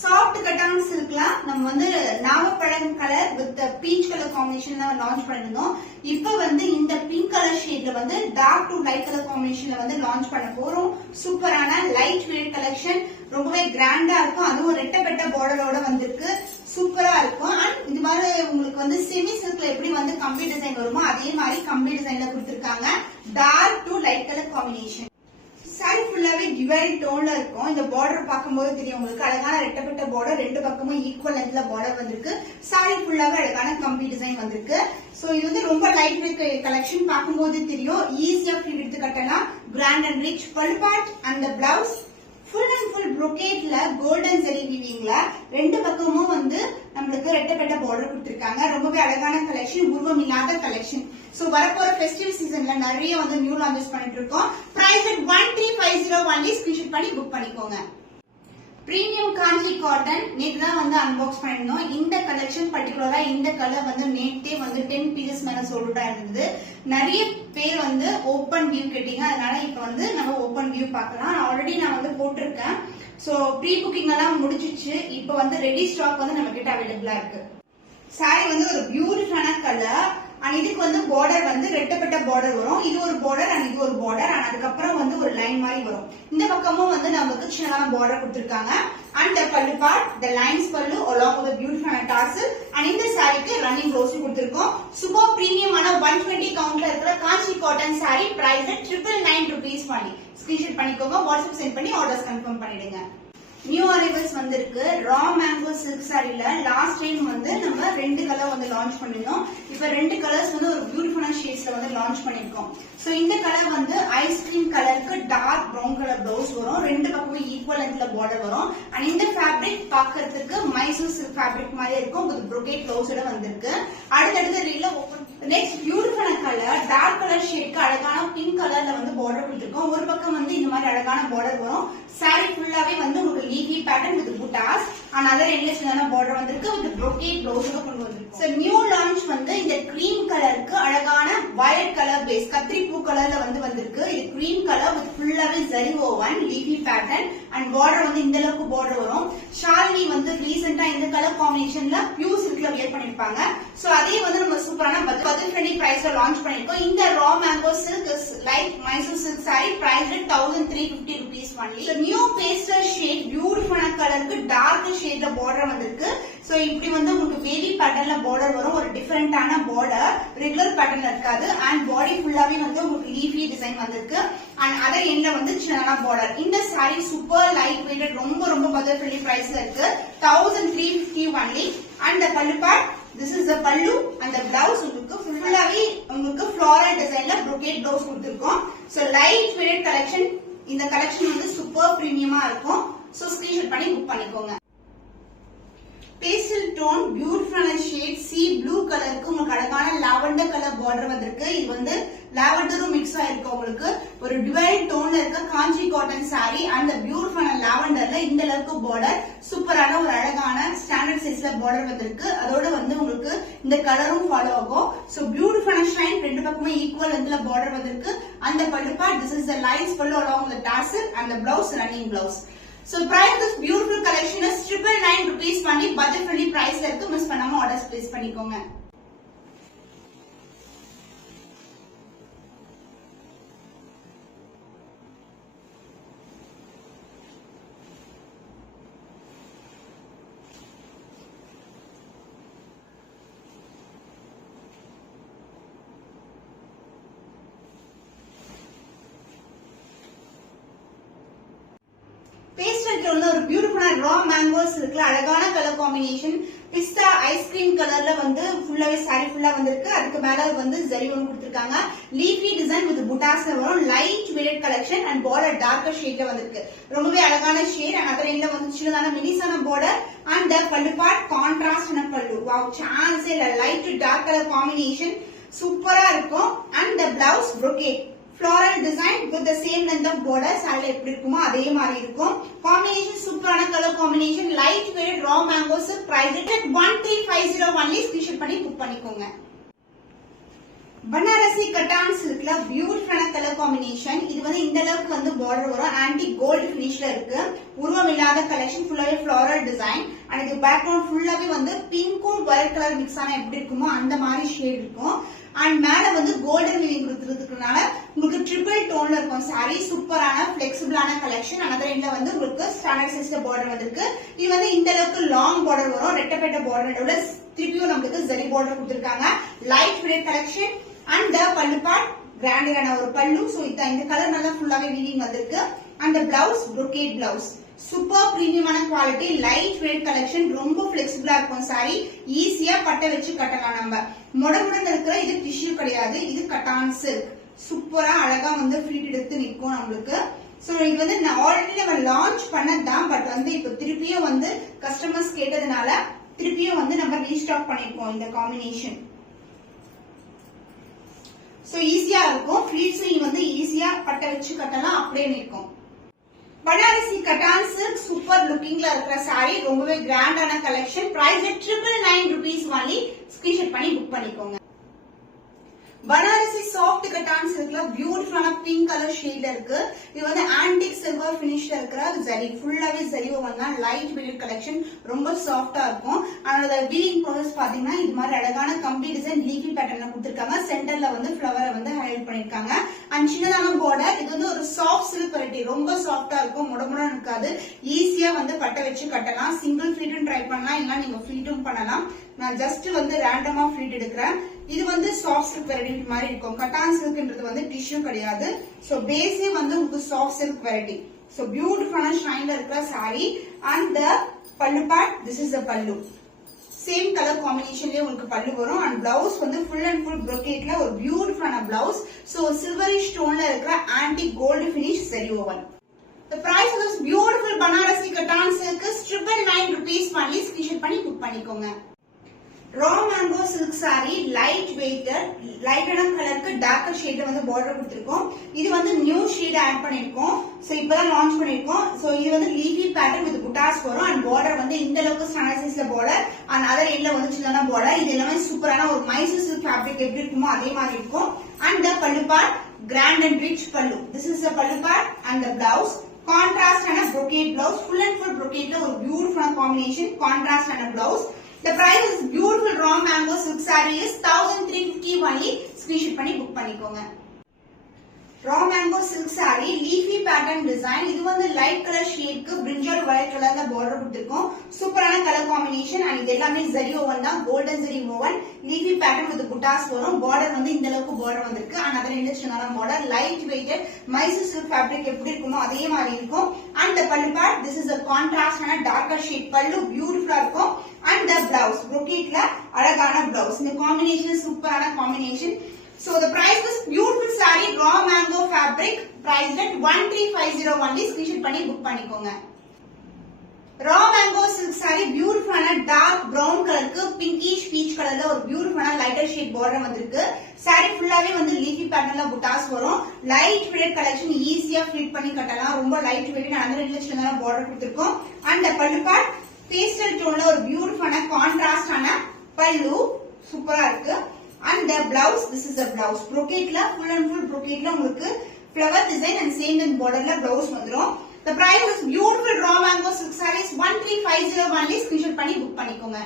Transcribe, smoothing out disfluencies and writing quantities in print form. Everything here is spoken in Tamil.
சாஃப்ட் கட்டான் சில்க்லாம் நம்ம வந்து நாவப்பழம் colour with peach colour combination launch பண்ணிருந்தோம். இப்ப வந்து இந்த பிங்க் கலர் ஷேட்ல வந்து டார்க் டு லைட் கலர் காம்பினேஷன்ல வந்து லான்ச் பண்ண போறோம். சூப்பரான லைட் வெயிட் கலெக்ஷன், ரொம்பவே கிராண்டா இருக்கும். அதுவும் ரெட்டப்பட்ட பார்டரோட வந்திருக்கு, சூப்பரா இருக்கும். அண்ட் இது மாதிரி உங்களுக்கு வந்து செமி சில்க்ல எப்படி வந்து கம்பி டிசைன் வருமோ அதே மாதிரி கம்பி டிசைன்ல கொடுத்திருக்காங்க. Dark to light colour combination. Sari ஃபுல்லாவே டிவைட் டோன்ல இருக்கும். இந்த பார்டர் பார்க்கும்போது தெரியும் உங்களுக்கு, அழகான ரெட்டப்பட்ட பார்டர், ரெண்டு பக்கமும் ஈக்குவல் லென்த்ல பார்டர் வந்திருக்கு. சாரி ஃபுல்லாவே அழகான கம்பி டிசைன் வந்திருக்கு. சோ இது வந்து ரொம்ப லைட் வெயிட் கலெக்ஷன், பார்க்கும்போது தெரியும். ஈஸியா ஃபிட் எடுத்து கட்டலாம். Grand and rich pallu part and blouse full and full ப்ரோகேட்ல கோல்டன் ஜெரி வீவிங்ல ரெண்டு பக்கமும் வந்து நம்மளுக்கு ரெட்டப்பட்ட பார்டர் கொடுத்திருக்காங்க. ரொம்பவே அழகான கலெக்ஷன், உருவம் இல்லாத கலெக்ஷன். சோ வரப்போற ஃபெஸ்டிவல் சீசன்ல நிறைய வந்து நியூ லான்ச்சஸ் பண்ணிட்டு இருக்கோம். Price at 1350 only. ஸ்கிரீன்ஷாட் பண்ணி புக் பண்ணிக்கோங்க. பிரீமியம் காஞ்சி காட்டன் நேத்து தான் வந்து அன்பாக்ஸ் பண்ணிருந்தோம். இந்த கலெக்ஷன் பர்டிகுலரா இந்த கலர் வந்து நேத்தே வந்து 10 பீசஸ் மேல சோல்ட் இருந்தது. நிறைய பேர் வந்து ஓபன் வியூ கேட்டீங்க, அதனால இப்ப வந்து நம்ம ஓபன் வியூ பார்க்கலாம். ஆல்ரெடி நான் வந்து போட்டிருக்கேன். சோ ப்ரீ புக்கிங் எல்லாம் முடிஞ்சிச்சு. இப்ப வந்து ரெடி ஸ்டாக் வந்து நம்ம கிட்ட அவைலபிளா இருக்கு. சாரி வந்து ஒரு பியூட்டிஃபுல்லான கலர். அண்ட் இதுக்கு வந்து பார்டர் வந்து ரெட்டப்பட்ட பார்டர் வரும். இது ஒரு பார்டர் அண்ட் இது ஒரு பார்டர். அண்ட் அதுக்கப்புறம் வந்து ஒரு லைன் மாதிரி வரும். இந்த பக்கமும் வந்து நமக்கு சின்னதான பார்டர் கொடுத்திருக்காங்க. And pallu part the lines pallu along with பியூட்டிஃபுல்லான டார்சல். அண்ட் இந்த சாரிக்கு ரன்னிங் ப்ளவுஸ் கொடுத்திருக்கோம். சூப்பர் பிரீமியமான 120 கவுண்ட்ல இருக்கிற Kanchi cotton sari. Price 999 rupees only. Screenshot பண்ணிக்கோங்க, வாட்ஸ்அப் சென்ட் பண்ணி ஆர்டர்ஸ் கன்ஃபார்ம் பண்ணிடுங்க. நியூ அரைவல்ஸ் வந்திருக்கு. ரா மேங்கோ சில்க் சாரில லாஸ்ட் டைம் வந்து நம்ம ரெண்டு கலர் வந்து லான்ச் பண்ணிருந்தோம். இப்ப ரெண்டு கலர்ஸ் வந்து ஒரு பியூட்டிஃபுல்லான ஷேட்ஸ்ல வந்து லான்ச் பண்ணிருக்கோம். சோ இந்த கலர் வந்து ஐஸ்கிரீம் கலருக்கு டார்க் பிரவுன் கலர் பிளவுஸ் வரும். ரெண்டு பக்கமும் ஈக்குவல் லென்த்ல பார்டர் வரும். அண்ட் இந்த ஃபேப்ரிக் பார்க்கிறதுக்கு மைசூர் சில்க் ஃபேப்ரிக் மாதிரி இருக்கும். வித் ப்ரோகேட் பிளவுஸோட வந்திருக்கு. அடுத்தடுத்த ரீல்ல ஓபன். நெக்ஸ்ட் பியூட்டிஃபுல்லான கலர் டார்க் கலர் ஷேட்க்கு அழகான பிங்க் கலர்ல வந்து பார்டர் கொடுத்திருக்கோம். ஒரு பக்கம் வந்து இந்த மாதிரி அழகான பார்டர் வரும். சாரி ஃபுல்லாவே வந்து உங்களுக்கு leafy pattern with buttas. And other endless border வந்திருக்கு. வித் ப்ரோகேட் பிளவுஸோட கொண்டு வந்திருக்கு. சோ நியூ லான்ச் வந்து இந்த கிரீம் கலருக்கு அழகான வயலட் கலர் பேஸ் கத்திரி பூ கலர்ல வந்து வந்திருக்கு. இது கிரீம் கலர் வித் ஃபுல்லாவே zari woven leafy pattern. And border வந்து இந்த அளவுக்கு பார்டர் வரும். ஷாலினி வந்து ரீசெண்டா இந்த கலர் காம்பினேஷன்ல பியூர் சில்க்ல வியர் பண்ணிருப்பாங்க. சோ அதே வந்து நம்ம சூப்பரான பட்ஜெட் ஃப்ரெண்ட்லி பிரைஸ்ல லான்ச் பண்ணிருக்கோம். இந்த raw mango silk like Mysore silk sari. Price 1350 rupees only. So new pastel shade பியூட்டிஃபுல்லான கலருக்கு டார்க் ஷேட்ல பார்டர் வந்திருக்கு. சோ இப்படி வந்து உங்களுக்கு பேபி பேட்டர்ன்ல பார்டர் வரும். ஒரு டிஃபரெண்டான பார்டர், ரெகுலர் பேட்டர்ன்ல இருக்காது. அண்ட் பாடி ஃபுல்லாவே வந்து உங்களுக்கு லீஃபி டிசைன் வந்திருக்கு. அண்ட் அதர் எண்ட்ல வந்து சின்னதான பார்டர். இந்த சாரி சூப்பர் லைட் வெயிட், ரொம்ப ரொம்ப பட்ஜெட் ஃப்ரெண்ட்லி பிரைஸ்ல இருக்கு. 1350 only. And the pallu part, this is the pallu and the blouse உங்களுக்கு ஃபுல்லாவே உங்களுக்கு floral designல brocade blouse கொடுத்திருக்கோம். So light weight collection. இந்த கலெக்ஷன் வந்து சூப்பர் பிரீமியமா இருக்கும். சோ ஸ்கிரீன்ஷாட் பண்ணி புக் பண்ணிக்கோங்க. பேஸ்டல் டோன் பியூட்டிஃபுல்லான ஷேட் சி ப்ளூ கலருக்கு உங்களுக்கு அழகான லாவெண்டர் கலர் பார்டர் வந்திருக்கு. இது வந்து லாவெண்டரும் மிக்ஸ் ஆயிருக்கு. உங்களுக்கு ஒரு டிவைட் டோன்ல இருக்க காஞ்சி காட்டன் சாரி. அந்த பியூட்டிஃபுல்லான லாவெண்டர்ல இந்த அளவுக்கு பார்டர், சூப்பரான ஒரு அழகான ஸ்டாண்டர்ட் சைஸ்ல பார்டர் வந்திருக்கு. அதோட வந்து உங்களுக்கு இந்த கலரும் ஃபாலோ ஆகும். சோ பியூட்டிஃபுல்லான ஷைன், ரெண்டு பக்கமே ஈக்குவல் லென்த்ல பார்டர் வந்திருக்கு. அந்த பல்லு part, this is the lines pallu along with the tassel and the blouse running blouse. So price this beautiful collection is 999 rupees only. Budget friendly price la irukku. Miss பண்ணாம orders place பண்ணிக்கோங்க. பேஸ்டல் டோன்ல ஒரு பியூட்டிஃபுல்லான ரா மேங்கோஸ் இருக்குல, அழகான கலர் காம்பினேஷன். பிஸ்தா ஐஸ்கிரீம் கலர்ல வந்து ஃபுல்லாவே சாரி ஃபுல்லா வந்திருக்கு. அதுக்கு மேல வந்து ஜரி ஒன் கொடுத்திருக்காங்க. லீஃபி டிசைன் வித் புட்டாஸ் வரும். Light weight collection and border darker ஷேட்ல வந்திருக்கு. ரொம்பவே அழகான ஷேட். அண்ட் அதர் எண்ட்ல வந்து சின்னதான மினிசான border. And pallu part contrast ஆன பல்லு. வாவ், சான்ஸே இல்ல. Light to dark colour combination சூப்பரா இருக்கும். And the blouse brocade floral design with the same length of border. சாரில எப்படி இருக்குமோ அதே மாதிரி இருக்கும். காம்பினேஷன் சூப்பரான colour combination. Light wait raw mangoes. Price at 1350 only. Screenshot பண்ணி புக் பண்ணிக்கோங்க. பனாரசி கட்டான் சில்க்ல பியூட்டிஃபுல்லான கலர் காம்பினேஷன். இது வந்து இந்த அளவுக்கு வந்து பார்டர் வரும். ஆன்டி கோல்டு பினிஷ்ல இருக்கு. உருவம் இல்லாத கலெக்ஷன், ஃபுல்லாவே ஃபிளாரல் டிசைன். அண்ட் இது பேக்ரவுண்ட் ஃபுல்லாவே வந்து பிங்க்கும் ஒயிட் கலர் மிக்ஸ் ஆன எப்படி இருக்குமோ அந்த மாதிரி ஷேட் இருக்கும். அண்ட் மேல வந்து கோல்டன் வீவிங் கொடுத்துருக்கிறதுனால உங்களுக்கு ட்ரிபிள் டோன்ல இருக்கும் சாரி. சூப்பரான பிளெக்சிபிளான கலெக்ஷன். அனதர் எண்ட்ல வந்து உங்களுக்கு ஸ்டாண்டர்ட் சைஸ்ல பார்டர் வந்திருக்கு. இது வந்து இந்த அளவுக்கு லாங் பார்டர் வரும். ரெட்டப்பட்ட பார்டரோட திருப்பியும் நம்மளுக்கு ஜரி பார்டர் கொடுத்திருக்காங்க. Light weight collection. And pallu part கிராண்டான ஒரு பல்லு. சோ இந்த கலர் நல்லா ஃபுல்லாவே வீவிங் வந்திருக்கு. அந்த பிளவுஸ் brocade பிளவுஸ். சூப்பர் பிரீமியமான குவாலிட்டி, லைட் வெயிட் கலெக்ஷன். ரொம்ப பிளெக்சிபிளா இருக்கும் சாரி. ஈஸியா பட்டை வச்சு கட்டலாம். நம்ம முடமுடன் இருக்கிற இது டிஷ்யூ கிடையாது, இது கட்டான் சில்க். சூப்பரா அழகா வந்து ஃபிளிட் எடுத்து நிற்கும் நம்மளுக்கு. சோ இது வந்து ஆல்ரெடி நம்ம லான்ச் பண்ணதான், பட் வந்து இப்ப திருப்பியும் வந்து கஸ்டமர்ஸ் கேட்டதுனால திருப்பியும் வந்து நம்ம ரீஸ்டாக் பண்ணிருக்கோம் இந்த காம்பினேஷன். சோ ஈஸியா இருக்கும். ஃபிளீட்ஸையும் வந்து ஈஸியா பட்டை வச்சு கட்டலாம், அப்படியே நிற்கும். பனாரசி கட்டான் சில்க் சூப்பர் லுக்கிங்ல இருக்கிற சாரி. ரொம்பவே கிராண்டான collection. Price 999 rupees only. Screenshot பண்ணி புக் பண்ணிக்கோங்க. பனாரசி சாஃப்ட் கட்டான் சில்க்ல பியூட்டிஃபுல்லான பிங்க் கலர் ஷேட்ல இருக்கு. இது வந்து ஆன்டிக் சில்வர் பினிஷ்ல இருக்கிற ஜரி. ஃபுல்லாவே ஜரி வந்தா லைட் வெயிட் கலெக்ஷன். ரொம்ப சாஃப்டா இருக்கும். அதோட வீவிங் ப்ராசஸ் பாத்தீங்கன்னா இது மாதிரி அழகான கம்ப்ளீட் டிசைன் லீஃபி பேட்டர்ன்ல கொடுத்திருக்காங்க. சென்டர்ல வந்து ஃபிளவரை வந்து ஹைலைட் பண்ணிருக்காங்க. அண்ட் சின்னதான பார்டர். இது வந்து ஒரு சாஃப்ட் சில்க் வெரைட்டி. ரொம்ப சாஃப்டா இருக்கும், முடமுடன் இருக்காது. ஈஸியா வந்து பட்டை வச்சு கட்டலாம். சிங்கிள் ஃபிளீட்டும் ட்ரை பண்ணலாம், இல்ல நீங்க ஃபிளீட்டும் பண்ணலாம். நான் ஜஸ்ட் வந்து ரேண்டமா ஃபிளீட் எடுக்கிறேன். இது வந்து சாஃப்ட் சில்க் வெரைட்டி மாதிரி இருக்கும். கட்டான் சில்க்ன்றது வந்து டிஷ்யூ கிடையாது. சோ பேஸே வந்து உங்களுக்கு சாஃப்ட் சில்க் வெரைட்டி. சோ பியூட்டிஃபுல்லான ஷைன்ல இருக்கிற sorry. And pallu part, this is the பல்லு. சேம் கலர் காம்பினேஷன்லயே உங்களுக்கு பல்லு வரும். அண்ட் பிளவுஸ் வந்து ஃபுல் அண்ட் ஃபுல் brocade ஒரு பியூட்டிஃபுல்லான பிளவுஸ். சோ சில்வரிஷ் டோன்ல இருக்கிற ஆன்டி கோல்டு பினிஷ் சரி oven. The price of this beautiful Banarasi Kattan silk is 999 rupees only. Screenshot பண்ணி புக் பண்ணிக்கோங்க. Raw mango silk sari, light weighted, லைட்டான கலருக்கு டார்க்கர் ஷேட்ல வந்து பார்டர் கொடுத்திருக்கோம். இது வந்து நியூ ஷேட் ஆட் பண்ணிருக்கோம். சோ இப்பதான் லான்ச் பண்ணிருக்கோம். சோ இது வந்து லீஃபி பேட்டர்ன் வித் புட்டாஸ் வரும். அண்ட் பார்டர் வந்து இந்த அளவுக்கு ஸ்டாண்டர்ட் சைஸ்ல பார்டர். அண்ட் அதர் எண்ட்ல வந்து சின்னதான பார்டர். இது எல்லாமே சூப்பரான ஒரு மைசூர் சில்க் ஃபேப்ரிக் எப்படி இருக்குமோ அதே மாதிரி இருக்கும். And the pallu part grand and rich பல்லு. This is the pallu part and the blouse. Contrast and a brocade blouse. Full and full brocade ஒரு beautiful combination. Contrast and a blouse. The price is beautiful raw mango silk saree is 1350 only. Screenshot பண்ணி புக் பண்ணிக்கோங்க. Raw mango silk sari, leafy pattern design. இது வந்து லைட் கலர் ஷேட்க்கு பிரிஞ்சால் ஒயிட் கலர்ல பார்டர் கொடுத்திருக்கோம். சூப்பரான கலர் காம்பினேஷன். அண்ட் இது எல்லாமே ஜரி ஓவன் தான், golden zari woven. Leafy pattern with buttas வரும். பார்டர் வந்து இந்த அளவுக்கு பார்டர் வந்திருக்கு. அண்ட் அதர் இந்த சின்ன border. Light weighted Mysore silk fabric எப்படி இருக்குமோ அதே மாதிரி இருக்கும். And the pallu part, this is a contrast and a darker shade பல்லு. பியூட்டிஃபுல்லா இருக்கும். அண்ட் the blouse brocadeல அழகான பிளவுஸ். இந்த காம்பினேஷன் சூப்பரான combination. So the price was beautiful saree, raw mango fabric, priced at 1350 only. Screenshot பண்ணி புக் பண்ணிக்கோங்க. ரா மேங்கோ சில்க் saree பியூட்டிஃபுல்லான டார்க் பிரவுன் கலருக்கு பிங்கிஷ் பீச் கலர்ல ஒரு பியூட்டிஃபுல்லான லைட்டர் ஷேட் பார்டர் வந்திருக்கு. saree ஃபுல்லாவே வந்து லீஃபி பேட்டர்ன்ல புட்டாஸ் வரும். Light weight collection. ஈஸியா ஃபிட் பண்ணி கட்டலாம். ரொம்ப லைட் வெயிட். அந்த ரிலேஷன்ல பார்டர் கொடுத்திருக்கோம். அண்ட் பல்லு பார்ட் பேஸ்டல் டோன்ல ஒரு பியூட்டிஃபுல்லான கான்ட்ராஸ்டான பல்லு. சூப்பரா இருக்கு. And the blouse, this is the blouse. Brocadeல full and full brocadeல உங்களுக்கு flower design and same in borderல blouse வந்துரும். The price is beautiful raw mango silk sarees 1350 only. Screenshot பண்ணி புக் பண்ணிக்கோங்க.